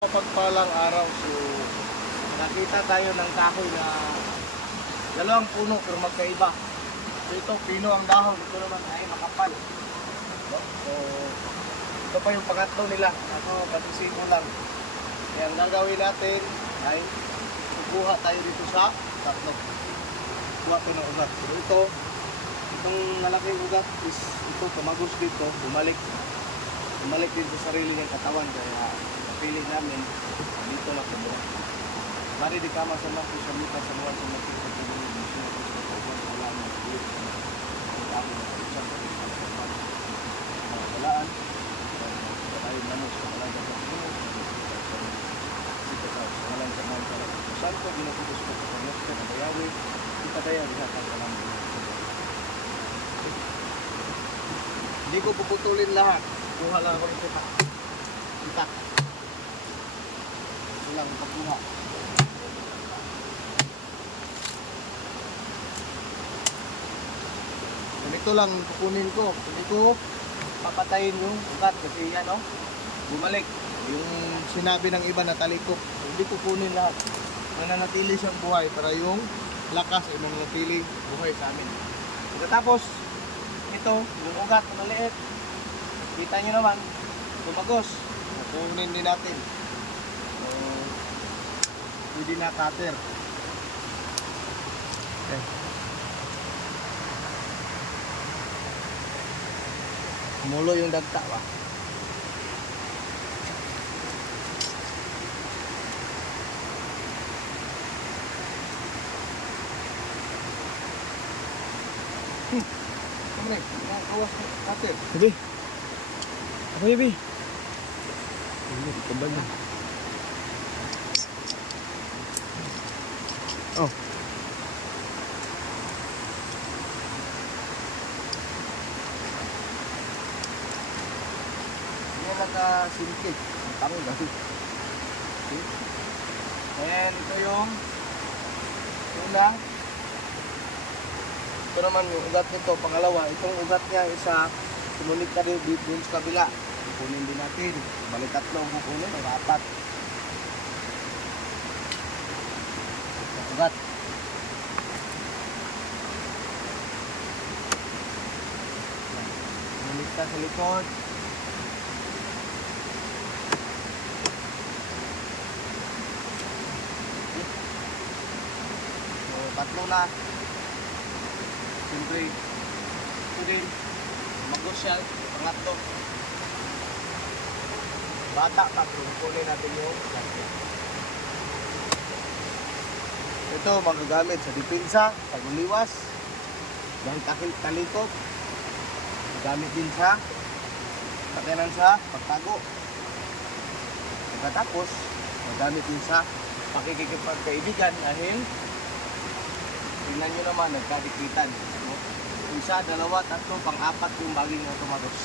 Pagpalang araw, so nakita tayo ng kahoy na dalawang puno pero magkaiba. So ito, pino ang dahon, ito naman ay makapal. No? So ito pa yung pangatlo nila. Ako, pagsisipo lang. Kaya ang gagawin natin ay kukuha tayo dito sa tatlo. Kuha tayo ng ugat. So itong malaking ugat is ito, tumagos dito, bumalik dito sa sarili niyang katawan. Kaya piling namin dito na kumuha. Mari di kama sa mga sa mita sa mga sa mga sa mga wala na ulit. Ang dami na isa walaan. Tayo naman sa mga sa mga walang sa mga saan ko ginapos ko sa mga sa bayawi kita tayo sa kalam. Hindi ko puputulin lahat. Kuha lang ako ng kita. Lang pagkuha. Ganito lang kukunin ko. Hindi ko papatayin yung ugat kasi yan bumalik. Yung sinabi ng iba na talikok. Hindi kukunin lahat. Mananatili siyang buhay para yung lakas ay mananatili buhay sa amin. Pagkatapos ito, yung ugat na maliit. Kita nyo naman, tumagos. Kukunin din natin. Pwede na cutter. Okay. Mulo yung dagta ba? Kamre, awas cutter. Sabi. Ako yabi. Ini dikembang. Oh. Hindi magka-simple. Ang tanong dati. Okay. And ito yung una. Ito naman yung ugat nito. Pangalawa, itong ugat niya isa sumunod ka din dun sa kabila. Kukunin din natin. Balik tatlo ang kukunin. May apat. Ugat. Sumunod ka sa likod. So, tatlo na. Siyempre, ito din. Magos siya. Pangatlo. Bata pa. Kukunin natin yung plastic. Ito magagamit sa depensa, paguliwas, dahil talikod. Gamit din sa pagkanan sa pagtago. Pagkatapos, magamit din sa pakikipagkaibigan dahil tingnan nyo naman, nagkadikitan. Isa, dalawa, tatlo, pang-apat yung baging na tumados.